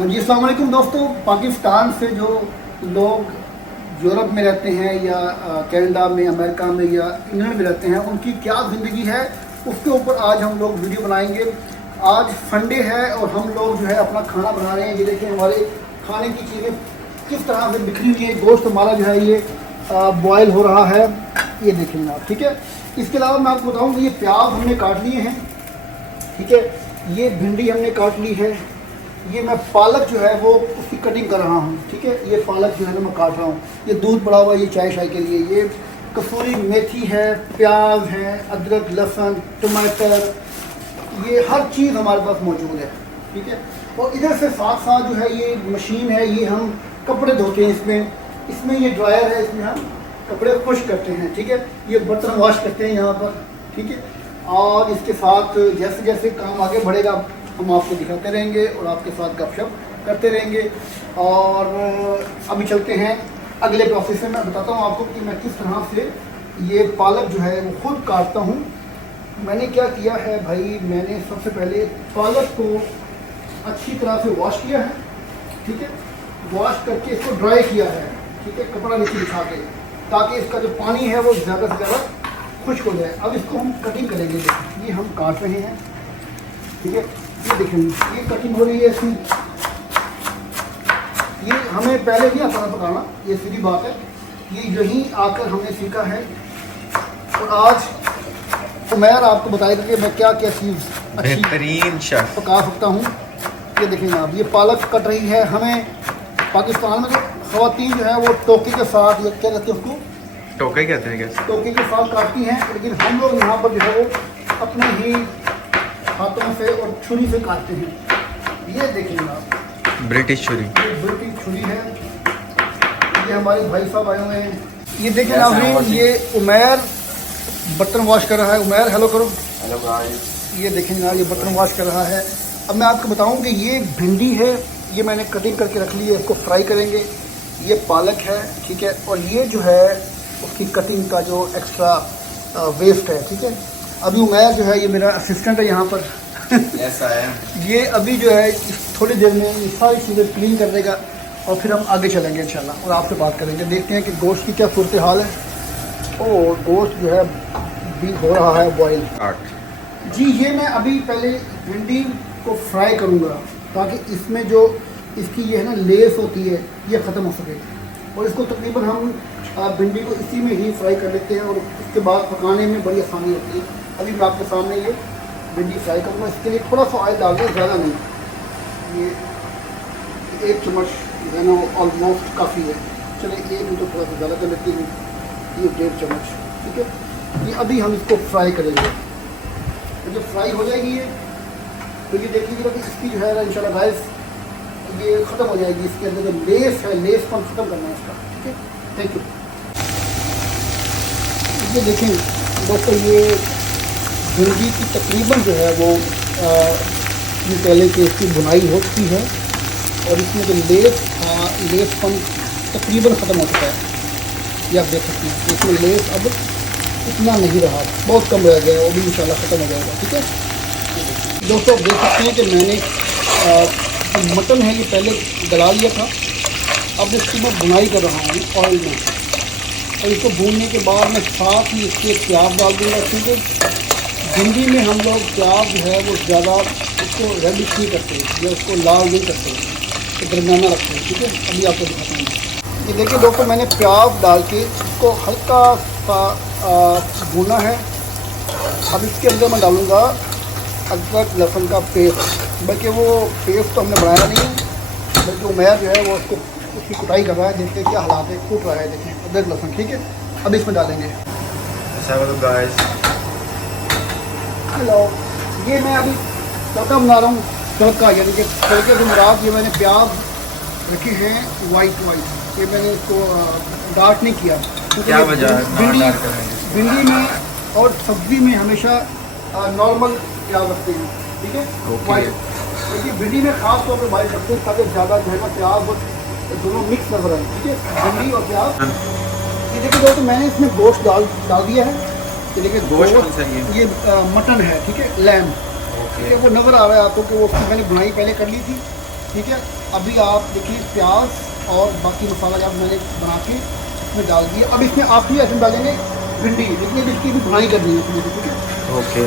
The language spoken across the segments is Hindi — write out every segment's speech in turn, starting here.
हाँ जी, अस्सलाम वालेकुम दोस्तों। पाकिस्तान से जो लोग यूरोप में रहते हैं या कनाडा में, अमेरिका में या इंग्लैंड में रहते हैं, उनकी क्या ज़िंदगी है उसके ऊपर आज हम लोग वीडियो बनाएंगे। आज संडे है और हम लोग जो है अपना खाना बना रहे हैं। ये देखिए हमारे खाने की चीज़ें किस तरह से बिखरी हुई है। गोश्त हमारा जो है ये बॉयल हो रहा है, ये देखेंगे आप, ठीक है। इसके अलावा मैं आपको बताऊँ कि ये प्याज हमने काट लिए हैं, ठीक है। ये भिंडी हमने काट ली है। ये मैं पालक जो है वो उसकी कटिंग कर रहा हूँ, ठीक है। ये पालक जो है ना मैं काट रहा हूँ। ये दूध पड़ा हुआ है, ये चाय शाय के लिए। ये कसूरी मेथी है, प्याज है, अदरक, लहसुन, टमाटर, ये हर चीज़ हमारे पास मौजूद है, ठीक है। और इधर से साथ साथ जो है ये मशीन है, ये हम कपड़े धोते हैं इसमें ये ड्रायर है, इसमें हम कपड़े खुश करते हैं, ठीक है। ये बर्तन वॉश करते हैं यहाँ पर, ठीक है। और इसके साथ जैसे जैसे काम आगे बढ़ेगा हम आपको दिखाते रहेंगे और आपके साथ गपशप करते रहेंगे। और अभी चलते हैं अगले प्रोसेस में। मैं बताता हूँ आपको कि मैं किस तरह से ये पालक जो है वो खुद काटता हूँ। मैंने क्या किया है भाई, मैंने सबसे पहले पालक को अच्छी तरह से वॉश किया है, ठीक है। वॉश करके इसको ड्राई किया है, ठीक है, कपड़ा नीचे बिछा के, ताकि इसका जो पानी है वो ज़्यादा से ज़्यादा खुश्क हो जाए। अब इसको हम कटिंग करेंगे। ये हम काट रहे हैं, ठीक है। ये देखेंगे ये कटिंग हो रही है इसमें। ये हमें पहले नहीं आता था पकाना, ये सीधी बात है। ये यहीं आकर हमने सीखा है। और आज उमैर आपको बताएगा कि मैं क्या क्या चीज़ बेहतरीन शेफ पका सकता हूँ। ये देखेंगे आप, ये पालक कट रही है। हमें पाकिस्तान में जो ख़वातीन जो है वो टोके के साथ, ये क्या कहते हैं उसको, टोके कहते हैं क्या? टोके के साथ काटती हैं, लेकिन हम लोग यहाँ पर जो है वो अपने ही हाथों से और छुरी से काटते हैं। ये देखेंगे आप, ब्रिटिश छुरी, ये ब्रिटिश छुरी है। ये हमारे भाई साहब आए हुए हैं। ये देखें नाज़रीन, ये उमैर बर्तन वॉश कर रहा है। उमैर हेलो करो। Hello guys. ये देखेंगे आप, ये बर्तन वॉश कर रहा है। अब मैं आपको बताऊं कि ये भिंडी है, ये मैंने कटिंग करके रख ली है, इसको फ्राई करेंगे। ये पालक है, ठीक है। और ये जो है उसकी कटिंग का जो एक्स्ट्रा वेस्ट है, ठीक है। अभी उमैर जो है ये मेरा असिस्टेंट है यहाँ पर ऐसा है। ये अभी जो है थोड़ी देर में ये सारी चीज़ें क्लीन कर देगा और फिर हम आगे चलेंगे इंशाल्लाह और आपसे बात करेंगे। देखते हैं कि गोश्त की क्या सूरत हाल है। और गोश्त जो है भी हो रहा है बॉयल। जी, ये मैं अभी पहले भिंडी को फ्राई करूँगा ताकि इसमें जो इसकी ये है ना लेस होती है ये ख़त्म हो सके। और इसको तकरीबन हम भिंडी को इसी में ही फ्राई कर लेते हैं और उसके बाद पकाने में बड़ी आसानी होती है। अभी मैं आपके सामने ये भिंडी फ्राई करूँगा। इसके लिए थोड़ा सा ऑयल डाल दें, ज़्यादा नहीं। ये 1 चम्मच जो है ना ऑलमोस्ट काफ़ी है। चलिए एक तो थोड़ा सा ज़्यादा कर लेती हूँ, ये 1.5 चम्मच, ठीक है। ये अभी हम इसको फ्राई करेंगे। तो जब फ्राई हो जाएगी ये, तो ये देखिएगा कि इसकी जो है ना इंशाल्लाह गाइस ये ख़त्म हो जाएगी। इसके अंदर जो लेस है, लेस को हम ख़त्म करना है इसका, ठीक है। Thank you. ये देखें दोस्तों, ये भिंडी की तकरीबन जो है वो पहले की इसकी बुनाई हो चुकी है और इसमें जो लेसपन तकरीबन ख़त्म हो चुका है। ये आप देख सकते हैं इसमें लेस अब इतना नहीं रहा, बहुत कम रह गया है, वो भी इंशाल्लाह ख़त्म हो जाएगा, ठीक है। दोस्तों आप देख सकते हैं कि मैंने मटन है ये पहले गला लिया था। अब इसकी मैं बुनाई कर रहा हूँ ऑयल में, और इसको भूनने के बाद मैं साथ ही इसके प्याज डाल दूँगा, क्योंकि भिंडी में हम लोग प्याज जो है वो ज़्यादा उसको रेडिश नहीं करते या उसको लाल नहीं करते, तो दरमियाना रखते हैं, ठीक है। अभी आपको दिखाता हूँ। ये देखिए दोस्तों, मैंने प्याज डाल के इसको हल्का सा भूना है। अब इसके अंदर मैं डालूँगा अदरक लहसुन का पेस्ट, बल्कि वो पेस्ट तो हमने बनाया नहीं है, बल्कि उमैर जो है वो उसकी कुटाई कर रहा है। देखते हैं क्या हालात है, कूट रहा है, देखें अदरक लहसुन, ठीक है। अब इसमें डालेंगे। हेलो, ये मैं अभी तड़का बना रहा हूँ, तड़का यानी कि तड़के से मुराद ये मैंने प्याज रखे हैं वाइट, ये मैंने इसको डार्क नहीं किया। क्या वजह है? भिंडी में और सब्ज़ी में हमेशा नॉर्मल प्याज रखते हैं, ठीक है, वाइट। क्योंकि भिंडी में ख़ास तौर पर वाइट रखते हैं ताकि ज़्यादा जो है ना प्याज और दोनों मिक्स नजर आए, ठीक है, भिंडी और प्याज। ये देखिए दोस्तों, मैंने इसमें गोश्त डाल दिया है। ये देखिए गोश्त, ये मटन है, ठीक है, लैम, ठीक है। वो नज़र आ रहा है आपको कि वो मैंने बुनाई पहले कर ली थी ठीक है, अभी आप देखिए प्याज और बाकी मसाला जब मैंने बना के इसमें डाल दिया। अब इसमें आप ही ऐसे डालेंगे भिंडी, लेकिन इसकी भी भुनाई करनी है इसमें, ठीक है। ओके।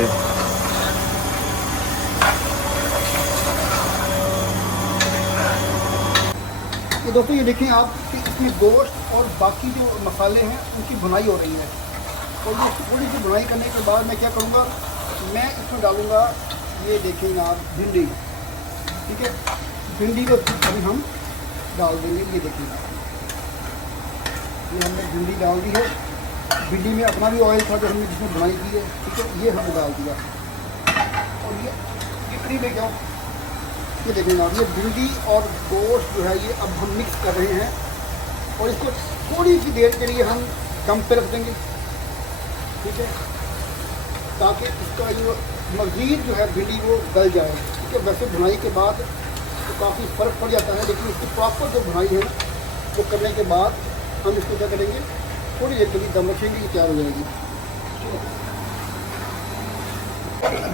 ये दोस्तों ये देखें आप कि इसमें गोश्त और बाकी जो मसाले हैं उनकी भुनाई हो रही है। और ये थोड़ी सी भुनाई करने के बाद मैं क्या करूँगा, मैं इसमें डालूँगा, ये देखेंगे आप भिंडी, ठीक है। भिंडी को अभी हम डाल देंगे, ये देखिए ये हमने भिंडी डाल दी है। भिंडी में अपना भी ऑयल था जो हमने जिसमें भुनाई की है, ठीक है, ये हमने डाल दिया। और ये करीब ले जाओ, ये देखेंगे आप, ये भिंडी और गोश्त जो है ये अब हम मिक्स कर रहे हैं और इसको थोड़ी सी देर के लिए हम दम पे रख देंगे, ठीक है, ताकि इसका जो मज़ीद जो है भिंडी वो गल जाए, ठीक है। वैसे भुनाई के बाद तो काफ़ी फ़र्क पड़ जाता है, लेकिन इसकी प्रॉपर जो भुनाई है वो करने के बाद हम इसको क्या करेंगे, थोड़ी देर के लिए दम रखेंगे, ये तैयार हो जाएगी।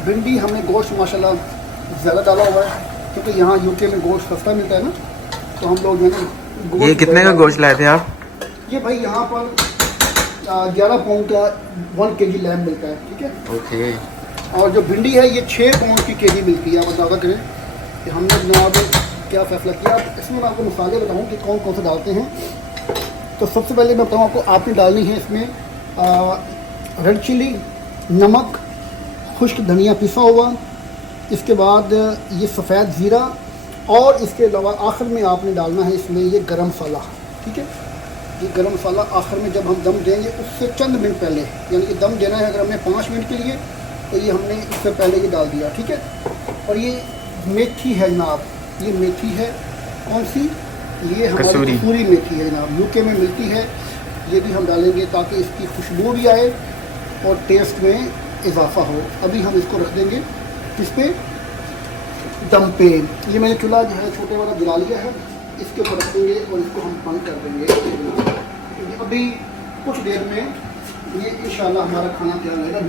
भिंडी हमने गोश्त माशाल्लाह ज़्यादा डाला हुआ है, क्योंकि यहाँ यूके में गोश्त सस्ता मिलता है ना, तो हम लोग जो है ना। ये कितने का गोश्त लाए थे आप? ये भाई यहाँ पर 11 पाउंड का 1 kg लैम मिलता है, ठीक है। ओके। और जो भिंडी है ये 6 पाउंड की केजी मिलती है। आप अंदाज़ा करें कि हमने जनाब क्या फ़ैसला किया। इसमें मैं आपको मसाले बताऊँ कि कौन कौन से डालते हैं। तो सबसे पहले मैं बताऊँ आपको, आपने डालनी है इसमें रेड चिली, नमक, खुश्क धनिया पिसा हुआ, इसके बाद ये सफ़ेद ज़ीरा, और इसके अलावा आखिर में आपने डालना है इसमें ये गरम मसाला, ठीक है। ये गरम मसाला आखिर में जब हम दम देंगे उससे चंद मिनट पहले, यानी कि दम देना है अगर हमने 5 मिनट के लिए, तो ये हमने इससे पहले ये डाल दिया, ठीक है। और ये मेथी है जनाब, ये मेथी है कौन सी, ये हमारी कसूरी मेथी है जनाब, यूके में मिलती है। ये भी हम डालेंगे ताकि इसकी खुशबू भी आए और टेस्ट में इजाफा हो। अभी हम इसको रख देंगे इस पर दम पे। ये मैंने चूल्हा जो है छोटे वाला जला लिया है, इसके ऊपर रख देंगे और इसको हम बंद कर देंगे। अभी कुछ देर में ये इंशाल्लाह हमारा खाना तैयार हो जाएगा।